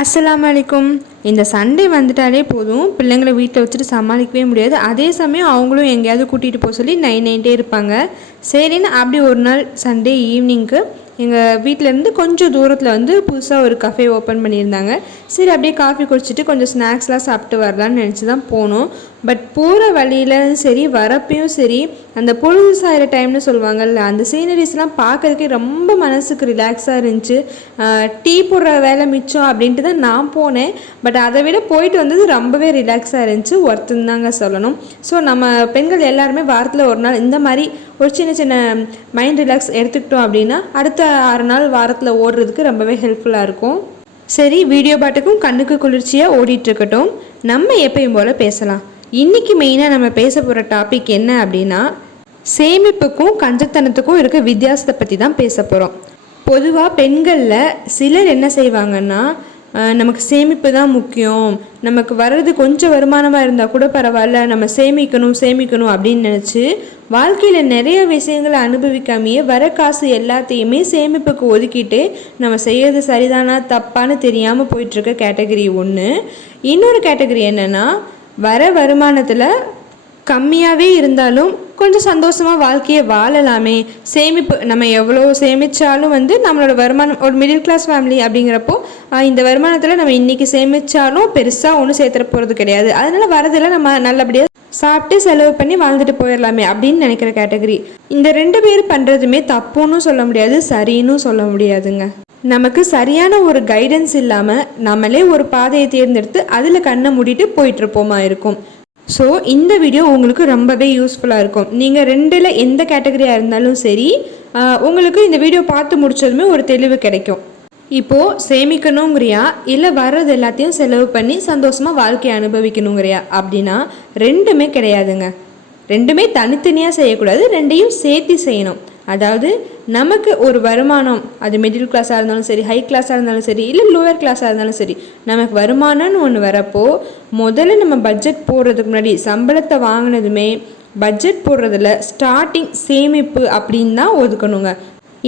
அஸ்ஸலாமு அலைக்கும். இந்த சண்டே வந்துட்டாலே போதும், பிள்ளைங்களை வீட்டில் வச்சுட்டு சமாளிக்கவே முடியாது. அதே சமயம் அவங்களும் எங்கேயாவது கூட்டிகிட்டு போக சொல்லி நைன்ட்டே இருப்பாங்க. சரின்னு அப்படி ஒரு நாள் சண்டே ஈவினிங்க்கு எங்கள் வீட்டிலேருந்து கொஞ்சம் தூரத்தில் வந்து புதுசாக ஒரு கஃபே ஓப்பன் பண்ணியிருந்தாங்க. சரி அப்படியே காஃபி குடிச்சிட்டு கொஞ்சம் ஸ்நாக்ஸ்லாம் சாப்பிட்டு வரலான்னு நினச்சி தான் போனோம். பட் போகிற வழியில் சரி வரப்பையும் சரி அந்த பொழுது சாயிற டைம்னு சொல்லுவாங்கல்ல, அந்த சீனரிஸ்லாம் பார்க்கறதுக்கே ரொம்ப மனசுக்கு ரிலாக்ஸாக இருந்துச்சு. டீ போடுற வேலை மிச்சம் அப்படின்ட்டு தான் நான் போனேன். பட் அதை விட போயிட்டு வந்தது ரொம்பவே ரிலாக்ஸாக இருந்துச்சு, ஒர்த்துன்னு தாங்க சொல்லணும். ஸோ நம்ம பெண்கள் எல்லாருமே வாரத்தில் ஒரு நாள் இந்த மாதிரி ஒரு சின்ன சின்ன மைண்ட் ரிலாக்ஸ் எடுத்துக்கிட்டோம் அப்படின்னா அடுத்த 6 நாள் வாரத்தில் ஓடுறதுக்கு ரொம்பவே ஹெல்ப்ஃபுல்லாக இருக்கும். சரி, வீடியோ பாட்டுக்கும் கண்ணுக்கு குளிர்ச்சியாக ஓடிட்டுருக்கட்டும், நம்ம எப்பயும் போல் பேசலாம். இன்றைக்கி மெயினாக நம்ம பேச போகிற டாபிக் என்ன அப்படின்னா, சேமிப்புக்கும் கஞ்சத்தனத்துக்கும் இருக்க வித்தியாசத்தை பற்றி தான் பேச போகிறோம். பொதுவாக பெண்களில் சிலர் என்ன செய்வாங்கன்னா, நமக்கு சேமிப்பு தான் முக்கியம், நமக்கு வர்றது கொஞ்சம் வருமானமாக இருந்தால் கூட பரவாயில்ல, நம்ம சேமிக்கணும் அப்படின்னு நினச்சி வாழ்க்கையில் நிறைய விஷயங்களை அனுபவிக்காமையே வர காசு எல்லாத்தையுமே சேமிப்புக்கு ஒதுக்கிட்டு நம்ம செய்யறது சரிதானா தப்பான்னு தெரியாமல் போயிட்டுருக்க கேட்டகரி ஒன்று. இன்னொரு கேட்டகரி என்னென்னா, வர வருமானத்தில் கம்மியாகவே இருந்தாலும் கொஞ்சம் சந்தோஷமாக வாழ்க்கையை வாழலாமே, சேமிப்பு நம்ம எவ்வளோ சேமித்தாலும் வந்து நம்மளோட வருமானம் ஒரு மிடில் கிளாஸ் ஃபேமிலி அப்படிங்கிறப்போ இந்த வருமானத்தில் நம்ம இன்றைக்கி சேமித்தாலும் பெருசாக ஒன்றும் சேர்த்துற போகிறது கிடையாது, அதனால் வரதில் நம்ம நல்லபடியாக சாப்பிட்டு செலவு பண்ணி வாழ்ந்துட்டு போயிடலாமே அப்படின்னு நினைக்கிற கேட்டகரி. இந்த 2 பேர் பண்ணுறதுமே தப்புன்னு சொல்ல முடியாது, சரின்னு சொல்ல முடியாதுங்க. நமக்கு சரியான ஒரு கைடன்ஸ் இல்லாமல் நம்மளே ஒரு பாதையை தேர்ந்தெடுத்து அதில் கண்ணை மூடிட்டு போயிட்டுருப்போமா இருக்கும். ஸோ இந்த வீடியோ உங்களுக்கு ரொம்பவே யூஸ்ஃபுல்லாக இருக்கும். நீங்கள் 2ல் எந்த கேட்டகரியாக இருந்தாலும் சரி, உங்களுக்கு இந்த வீடியோ பார்த்து முடிச்சதுமே ஒரு தெளிவு கிடைக்கும். இப்போது சேமிக்கணுங்கிறியா இல்லை வர்றது எல்லாத்தையும் செலவு பண்ணி சந்தோஷமாக வாழ்க்கையை அனுபவிக்கணுங்கிறியா அப்படின்னா 2மே கிடையாதுங்க. 2மே தனித்தனியாக செய்யக்கூடாது, 2ஐயும் சேர்த்து செய்யணும். அதாவது நமக்கு ஒரு வருமானம், அது மிடில் கிளாஸாக இருந்தாலும் சரி, ஹை கிளாஸாக இருந்தாலும் சரி, இல்லை லோவர் கிளாஸாக இருந்தாலும் சரி, நமக்கு வருமானம்னு ஒன்று வரப்போ முதல்ல நம்ம பட்ஜெட் போடுறதுக்கு முன்னாடி சம்பளத்தை வாங்கினதுமே பட்ஜெட் போடுறதில் ஸ்டார்டிங் சேமிப்பு அப்படின்னு தான் ஒதுக்கணுங்க.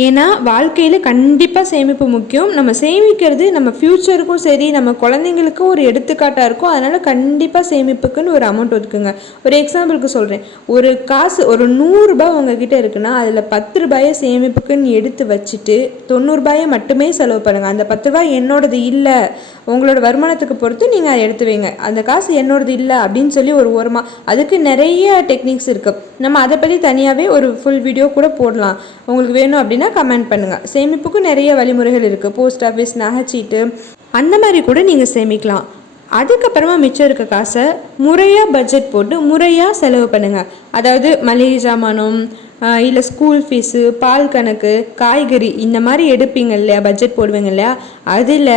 ஏன்னா வாழ்க்கையில் கண்டிப்பாக சேமிப்பு முக்கியம். நம்ம சேமிக்கிறது நம்ம ஃப்யூச்சருக்கும் சரி நம்ம குழந்தைங்களுக்கும் ஒரு எடுத்துக்காட்டாக இருக்கும். அதனால் கண்டிப்பாக சேமிப்புக்குன்னு ஒரு அமௌண்ட் ஒதுக்குங்க. ஒரு எக்ஸாம்பிளுக்கு சொல்கிறேன், ஒரு காசு ஒரு 100 ரூபாய் உங்ககிட்ட இருக்குன்னா அதில் 10 ரூபாயை சேமிப்புக்குன்னு எடுத்து வச்சுட்டு 90 ரூபாயை மட்டுமே செலவு பண்ணுங்கள். அந்த 10 ரூபாய் என்னோடது இல்லை, உங்களோட வருமானத்துக்கு பொறுத்து நீங்கள் அதை எடுத்து வைங்க. அந்த காசு என்னோடது இல்லை அப்படின்னு சொல்லி ஒரு ஓரமாக, அதுக்கு நிறைய டெக்னிக்ஸ் இருக்குது, நம்ம அதை பற்றி தனியாகவே ஒரு ஃபுல் வீடியோ கூட போடலாம். உங்களுக்கு வேணும் அப்படின்னா கமெண்ட் பண்ணுங்கள். சேமிப்புக்கு நிறைய வழிமுறைகள் இருக்குது, போஸ்ட் ஆஃபீஸ், நகைச்சீட்டு, அந்த மாதிரி கூட நீங்கள் சேமிக்கலாம். அதுக்கப்புறமா மிச்சம் இருக்க காசை முறையாக பட்ஜெட் போட்டு முறையாக செலவு பண்ணுங்கள். அதாவது மளிகை சாமானம், இல்லை ஸ்கூல் ஃபீஸு, பால் கணக்கு, காய்கறி இந்த மாதிரி எடுப்பீங்க இல்லையா, பட்ஜெட் போடுவீங்க இல்லையா, அதில்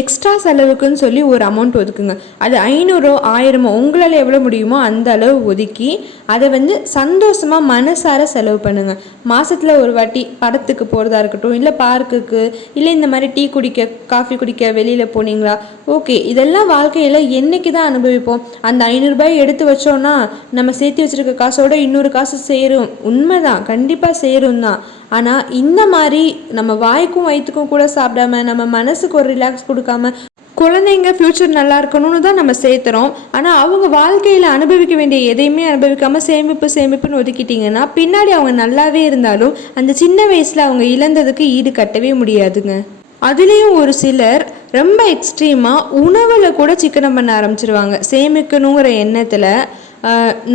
எக்ஸ்ட்ரா செலவுக்குன்னு சொல்லி ஒரு அமௌண்ட் ஒதுக்குங்க. அது 500 1000 உங்களால் எவ்வளோ முடியுமோ அந்த அளவு ஒதுக்கி அதை வந்து சந்தோஷமாக மனசார செலவு பண்ணுங்கள். மாதத்தில் ஒரு வாட்டி படத்துக்கு போகிறதா இருக்கட்டும், இல்லை பார்க்குக்கு, இல்லை இந்த மாதிரி டீ குடிக்க காஃபி குடிக்க வெளியில் போனீங்களா, ஓகே, இதெல்லாம் வாழ்க்கையில் என்றைக்கு தான் அனுபவிப்போம். அந்த 500 ரூபாய் எடுத்து வச்சோன்னா நம்ம சேர்த்து வச்சுருக்க காசோட இன்னொரு காசு சேரும், உண்மைதான், கண்டிப்பாக சேரும் தான். ஆனால் இந்த மாதிரி நம்ம வாய்க்கும் வயிற்றுக்கும் கூட சாப்பிடாம நம்ம மனசுக்கு ஒரு ரிலாக்ஸ் கொடுக்காம குழந்தைங்க ஃப்யூச்சர் நல்லா இருக்கணும்னு தான் நம்ம சேர்த்துறோம். ஆனால் அவங்க வாழ்க்கையில் அனுபவிக்க வேண்டிய எதையுமே அனுபவிக்காமல் சேமிப்புன்னு ஒதுக்கிட்டிங்கன்னா பின்னாடி அவங்க நல்லாவே இருந்தாலும் அந்த சின்ன வயசில் அவங்க இழந்ததுக்கு ஈடு கட்டவே முடியாதுங்க. அதுலேயும் ஒரு சிலர் ரொம்ப எக்ஸ்ட்ரீமாக உணவில் கூட சிக்கனம் பண்ண ஆரம்பிச்சிருவாங்க. சேமிக்கணுங்கிற எண்ணத்தில்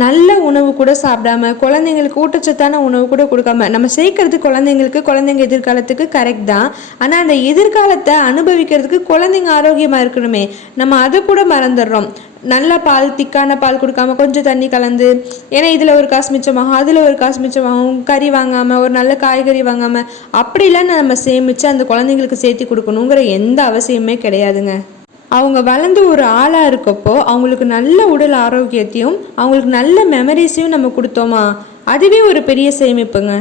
நல்ல உணவு கூட சாப்பிடாம, குழந்தைங்களுக்கு ஊட்டச்சத்தான உணவு கூட கொடுக்காம, நம்ம சேர்க்கறது குழந்தைங்க எதிர்காலத்துக்கு கரெக்ட் தான். ஆனால் அந்த எதிர்காலத்தை அனுபவிக்கிறதுக்கு குழந்தைங்க ஆரோக்கியமாக இருக்கணுமே, நம்ம அதை கூட மறந்துடுறோம். நல்ல பால், திக்கான பால் கொடுக்காம கொஞ்சம் தண்ணி கலந்து, ஏன்னா இதில் ஒரு காசு மிச்சமாகும் அதில் ஒரு காசு மிச்சமாகும், கறி வாங்காமல் ஒரு நல்ல காய்கறி வாங்காமல் அப்படிலாம் நம்ம சேமித்து அந்த குழந்தைங்களுக்கு சேர்த்து கொடுக்கணுங்கிற எந்த அவசியமே கிடையாதுங்க. அவங்க வளர்ந்து ஒரு ஆளாக இருக்கப்போ அவங்களுக்கு நல்ல உடல் ஆரோக்கியத்தையும் அவங்களுக்கு நல்ல மெமரிஸையும் நம்ம கொடுத்தோமா, அதுவே ஒரு பெரிய சேமிப்புங்க.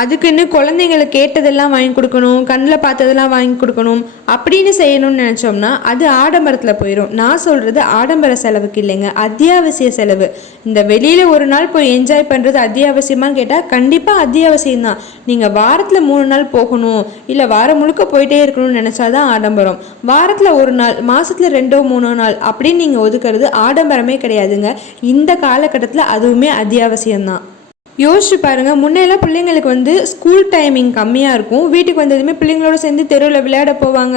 அதுக்குன்னு குழந்தைங்களுக்கு கேட்டதெல்லாம் வாங்கி கொடுக்கணும், கண்ணில் பார்த்ததெல்லாம் வாங்கி கொடுக்கணும் அப்படின்னு செய்யணும்னு நினச்சோம்னா அது ஆடம்பரத்தில் போயிடும். நான் சொல்கிறது ஆடம்பர செலவுக்கு இல்லைங்க, அத்தியாவசிய செலவு. இந்த வெளியில் ஒரு நாள் போய் என்ஜாய் பண்ணுறது அத்தியாவசியமானு கேட்டால் கண்டிப்பாக அத்தியாவசியம்தான். நீங்கள் வாரத்தில் 3 நாள் போகணும், இல்லை வாரம் முழுக்க போயிட்டே இருக்கணும்னு நினச்சாதான் ஆடம்பரம். வாரத்தில் 1 நாள், மாதத்தில் 2-3 நாள் அப்படின்னு நீங்கள் ஒதுக்கிறது ஆடம்பரமே கிடையாதுங்க. இந்த காலகட்டத்தில் அதுவுமே அத்தியாவசியம்தான். யோசிச்சு பாருங்கள், முன்னெல்லாம் பிள்ளைங்களுக்கு ஸ்கூல் டைமிங் கம்மியாக இருக்கும். வீட்டுக்கு வந்ததுமே பிள்ளைங்களோட சேர்ந்து தெருவில் விளையாட போவாங்க,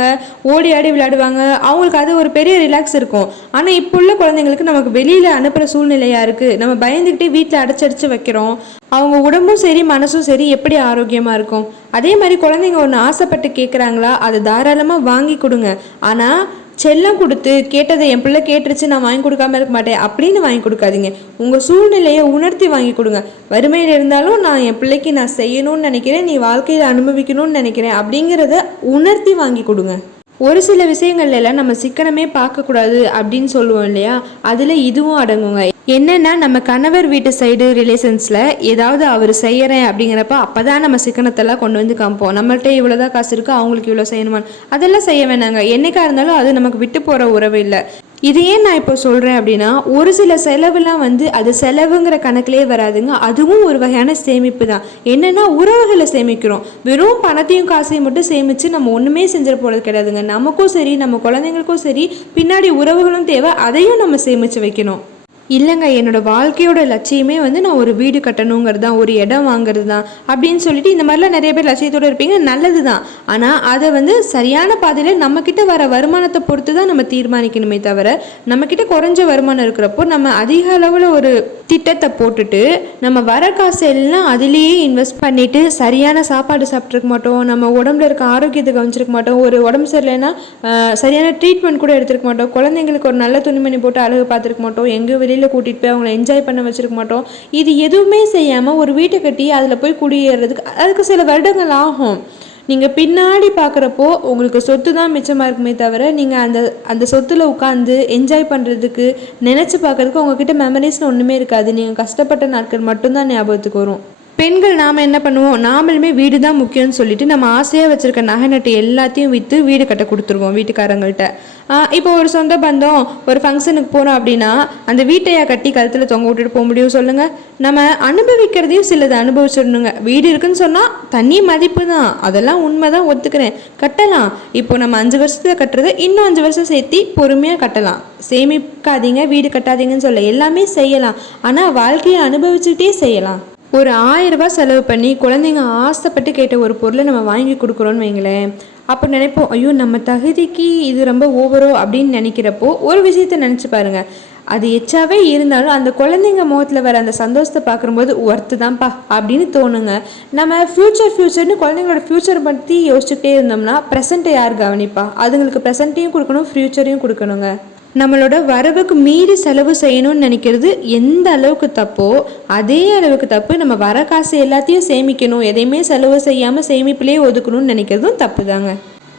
ஓடி ஆடி விளையாடுவாங்க. அவங்களுக்கு அது ஒரு பெரிய ரிலாக்ஸ் இருக்கும். ஆனால் இப்போ உள்ள குழந்தைங்களுக்கு நமக்கு வெளியில் அனுப்புகிற சூழ்நிலையாக இருக்குது. நம்ம பயந்துக்கிட்டே வீட்டில் அடைச்சடிச்சு வைக்கிறோம். அவங்க உடம்பும் சரி மனசும் சரி எப்படி ஆரோக்கியமாக இருக்கும்? அதே மாதிரி குழந்தைங்க ஒன்று ஆசைப்பட்டு கேட்குறாங்களா, அதை தாராளமாக வாங்கி கொடுங்க. ஆனால் செல்லம் கொடுத்து கேட்டதை என் பிள்ளை கேட்டுருச்சு நான் வாங்கி கொடுக்காம இருக்க மாட்டேன் அப்படின்னு வாங்கி கொடுக்காதீங்க. உங்கள் சூழ்நிலையை உணர்த்தி வாங்கி கொடுங்க. வறுமையில் இருந்தாலும் நான் என் பிள்ளைக்கு நான் செய்யணும்னு நினைக்கிறேன், நீ வாழ்க்கையில் அனுபவிக்கணும்னு நினைக்கிறேன் அப்படிங்கிறத உணர்த்தி வாங்கி கொடுங்க. ஒரு சில விஷயங்கள்லாம் நம்ம சிக்கனமே பார்க்கக்கூடாது அப்படின்னு சொல்லுவோம் இல்லையா, அதில் இதுவும் அடங்குங்க. என்னென்னா நம்ம கணவர் வீட்டு சைடு ரிலேஷன்ஸில் ஏதாவது அவர் செய்கிறேன் அப்படிங்கிறப்ப அப்போ தான் நம்ம சிக்கனத்தெல்லாம் கொண்டு வந்து காமிப்போம். நம்மள்கிட்ட இவ்வளோதான் காசு இருக்குது, அவங்களுக்கு இவ்வளோ செய்யணுமான்னு அதெல்லாம் செய்ய வேணாங்க. என்னைக்காக இருந்தாலும் அது நமக்கு விட்டு போகிற உறவு இல்லை. இது ஏன் நான் இப்போ சொல்கிறேன் அப்படின்னா, ஒரு சில செலவுலாம் அது செலவுங்கிற கணக்கிலே வராதுங்க. அதுவும் ஒரு வகையான சேமிப்பு தான். என்னென்னா உறவுகளை சேமிக்கிறோம். வெறும் பணத்தையும் காசையும் மட்டும் சேமித்து நம்ம ஒன்றுமே செஞ்சிட போகிறது கிடையாதுங்க. நமக்கும் சரி நம்ம குழந்தைங்களுக்கும் சரி பின்னாடி உறவுகளும் தேவை, அதையும் நம்ம சேமித்து வைக்கணும். இல்லைங்க, என்னோடய வாழ்க்கையோட லட்சியமே நான் ஒரு வீடு கட்டணுங்கிறது தான், ஒரு இடம் வாங்குறது தான் அப்படின்னு சொல்லிட்டு இந்த மாதிரிலாம் நிறைய பேர் லட்சியத்தோடு இருப்பீங்க, நல்லது தான். ஆனால் அதை சரியான பாதையில் நம்மக்கிட்ட வர வருமானத்தை பொறுத்து தான் நம்ம தீர்மானிக்கணுமே தவிர, நம்மக்கிட்ட குறைஞ்ச வருமானம் இருக்கிறப்போ நம்ம அதிக அளவில் ஒரு திட்டத்தை போட்டுட்டு நம்ம வர காசு எல்லாம் அதிலேயே இன்வெஸ்ட் பண்ணிவிட்டு சரியான சாப்பாடு சாப்பிட்ருக்க மாட்டோம், நம்ம உடம்புல இருக்க ஆரோக்கியத்தை கவனிச்சிருக்க மாட்டோம், ஒரு உடம்பு சரியில்லைன்னா சரியான ட்ரீட்மெண்ட் கூட எடுத்துருக்க மாட்டோம், குழந்தைங்களுக்கு ஒரு நல்ல துணிமணி போட்டு அழகு பார்த்துருக்க மாட்டோம், எங்கே வெளியில் கூட்டிகிட்டு போய் அவங்கள என்ஜாய் பண்ண வச்சுருக்க மாட்டோம். இது எதுவுமே செய்யாமல் ஒரு வீட்டை கட்டி அதில் போய் குடியேறதுக்கு அதுக்கு சில வருடங்கள் ஆகும். நீங்கள் பின்னாடி பார்க்குறப்போ உங்களுக்கு சொத்து தான் மிச்சமாக இருக்குமே தவிர நீங்கள் அந்த சொத்தில் உட்காந்து என்ஜாய் பண்ணுறதுக்கு நினச்சி பார்க்குறதுக்கு உங்ககிட்ட மெமரிஸ்னு ஒன்றுமே இருக்காது. நீங்கள் கஷ்டப்பட்ட நாட்கள் மட்டும்தான் ஞாபகத்துக்கு வரும். பெண்கள் நாம் என்ன பண்ணுவோம், நாமளுமே வீடு தான் முக்கியம்னு சொல்லிட்டு நம்ம ஆசையாக வச்சுருக்க நகை நட்டு எல்லாத்தையும் விற்று வீடு கட்ட கொடுத்துருவோம் வீட்டுக்காரங்கள்ட்ட. இப்போ ஒரு சொந்த பந்தம் ஒரு ஃபங்க்ஷனுக்கு போகிறோம் அப்படின்னா அந்த வீட்டையா கட்டி கழுத்தில் தொங்க விட்டுட்டு போக முடியும் சொல்லுங்கள்? நம்ம அனுபவிக்கிறதையும் சிலது அனுபவிச்சிடணுங்க. வீடு இருக்குன்னு சொன்னால் தனி மதிப்பு தான், அதெல்லாம் உண்மை தான், ஒத்துக்கிறேன். கட்டலாம். இப்போ நம்ம 5 வருஷத்தில் கட்டுறது இன்னும் 5 வருஷம் சேர்த்து பொறுமையாக கட்டலாம். சேமிக்காதீங்க, வீடு கட்டாதீங்கன்னு சொல்ல, எல்லாமே செய்யலாம். ஆனால் வாழ்க்கையை அனுபவிச்சுக்கிட்டே செய்யலாம். ஒரு 1000 ரூபாய் செலவு பண்ணி குழந்தைங்க ஆசைப்பட்டு கேட்ட ஒரு பொருளை நம்ம வாங்கி கொடுக்குறோன்னு வைங்களேன். அப்போ நினைப்போம், ஐயோ நம்ம தகுதிக்கு இது ரொம்ப ஓவரோ அப்படின்னு நினைக்கிறப்போ ஒரு விஷயத்த நினச்சி பாருங்கள். அது எச்சாவே இருந்தாலும் அந்த குழந்தைங்க முகத்தில் வர அந்த சந்தோஷத்தை பார்க்கும்போது ஒர்த்து தான்ப்பா அப்படின்னு தோணுங்க. நம்ம ஃப்யூச்சர்னு குழந்தைங்களோட ஃப்யூச்சர் பற்றி யோசிச்சுட்டே இருந்தோம்னா ப்ரெசண்ட்டை யார் கவனிப்பா? அதுங்களுக்கு ப்ரெசண்ட்டையும் கொடுக்கணும், ஃப்யூச்சரையும் கொடுக்கணுங்க. நம்மளோட வரவுக்கு மீறி செலவு செய்யணும்னு நினைக்கிறது எந்த அளவுக்கு தப்போ அதே அளவுக்கு தப்பு நம்ம வர காசு எல்லாத்தையும் சேமிக்கணும், எதையுமே செலவு செய்யாமல் சேமிப்பிலே ஒதுக்கணும்னு நினைக்கிறதும் தப்பு தாங்க.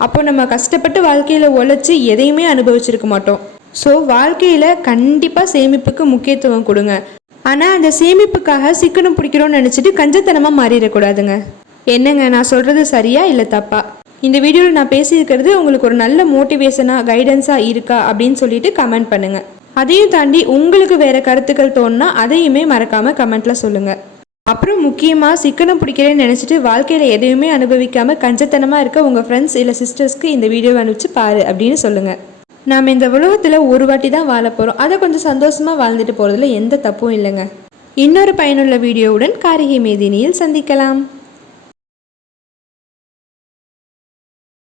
அப்போ நம்ம கஷ்டப்பட்டு வாழ்க்கையில் உழைச்சி எதையுமே அனுபவிச்சிருக்க மாட்டோம். ஸோ வாழ்க்கையில் கண்டிப்பாக சேமிப்புக்கு முக்கியத்துவம் கொடுங்க. ஆனால் அந்த சேமிப்புக்காக சிக்கனம் பிடிக்கிறோன்னு நினச்சிட்டு கஞ்சத்தனமாக மாறிடக்கூடாதுங்க. என்னங்க, நான் சொல்கிறது சரியா இல்லை தப்பா? இந்த வீடியோவில் நான் பேசியிருக்கிறது உங்களுக்கு ஒரு நல்ல மோட்டிவேஷனாக கைடன்ஸாக இருக்கா அப்படின்னு சொல்லிட்டு கமெண்ட் பண்ணுங்கள். அதையும் தாண்டி உங்களுக்கு வேறு கருத்துக்கள் தோணுன்னா அதையுமே மறக்காமல் கமெண்ட்டில் சொல்லுங்கள். அப்புறம் முக்கியமாக சிக்கனம் பிடிக்கிறேன்னு நினச்சிட்டு வாழ்க்கையில் எதையுமே அனுபவிக்காமல் கஞ்சத்தனமாக இருக்க உங்கள் ஃப்ரெண்ட்ஸ் இல்லை சிஸ்டர்ஸ்க்கு இந்த வீடியோவை அனுப்பிச்சு பாரு அப்படின்னு சொல்லுங்கள். நாம் இந்த உலகத்தில் ஒரு வாட்டி தான் வாழ போகிறோம், அதை கொஞ்சம் சந்தோஷமாக வாழ்ந்துட்டு போகிறதுல எந்த தப்பும் இல்லைங்க. இன்னொரு பயனுள்ள வீடியோவுடன் காரிகை மேதினியில் சந்திக்கலாம்.